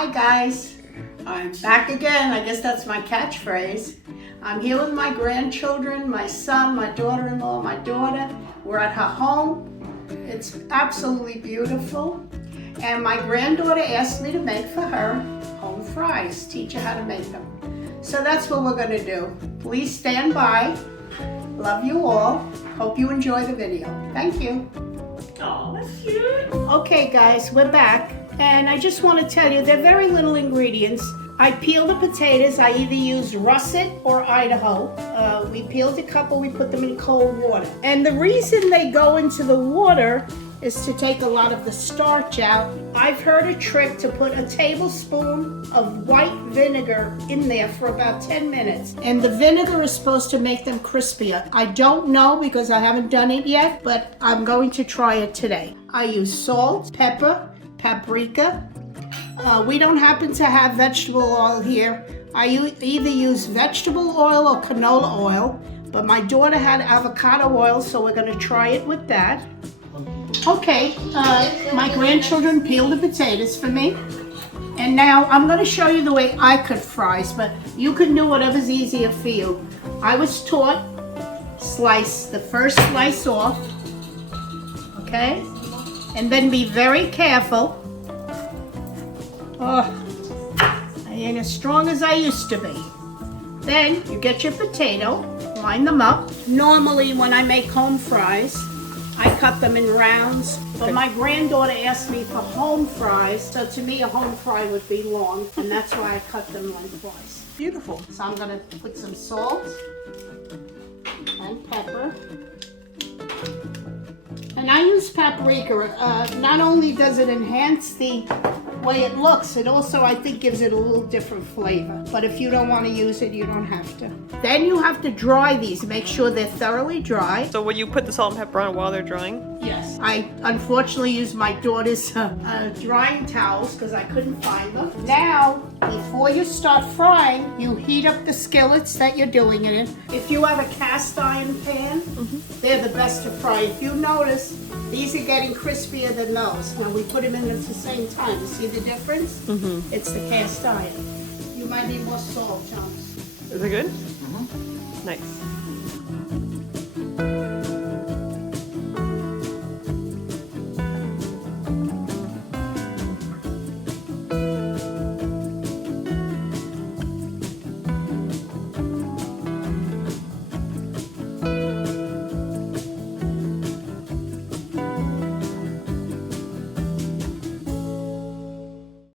Hi guys, I'm back again. I guess that's my catchphrase. I'm here with my grandchildren, my son, my daughter-in-law, my daughter. We're at her home. It's absolutely beautiful. And my granddaughter asked me to make for her home fries, teach her how to make them. So that's what we're gonna do. Please stand by. Love you all. Hope you enjoy the video. Thank you. Oh, that's cute. Okay guys, we're back. And I just want to tell you, they're very little ingredients. I peel the potatoes. I either use russet or Idaho. We peeled a couple, we put them in cold water. And the reason they go into the water is to take a lot of the starch out. I've heard a trick to put a tablespoon of white vinegar in there for about 10 minutes. And the vinegar is supposed to make them crispier. I don't know because I haven't done it yet, but I'm going to try it today. I use salt, pepper, paprika. We don't happen to have vegetable oil here. I either use vegetable oil or canola oil, but my daughter had avocado oil, so we're gonna try it with that. Okay, my grandchildren peeled the potatoes for me. And now I'm gonna show you the way I cut fries, but you can do whatever's easier for you. I was taught, slice the first slice off, okay? And then be very careful. Oh, I ain't as strong as I used to be. Then you get your potato, line them up. Normally when I make home fries, I cut them in rounds. But my granddaughter asked me for home fries, so to me a home fry would be long, and that's why I cut them lengthwise. Beautiful. So I'm gonna put some salt and pepper. And I use paprika. Not only does it enhance the way it looks, it also, I think, gives it a little different flavor. But if you don't want to use it, you don't have to. Then you have to dry these. Make sure they're thoroughly dry. So will you put the salt and pepper on while they're drying? Yes. I unfortunately used my daughter's drying towels because I couldn't find them. Now, before you start frying, you heat up the skillets that you're doing it in. If you have a cast iron pan, they're the best to fry. If you notice, these are getting crispier than those. Now we put them in at the same time. You see the difference? It's the cast iron. You might need more salt, John. Is it good? Nice.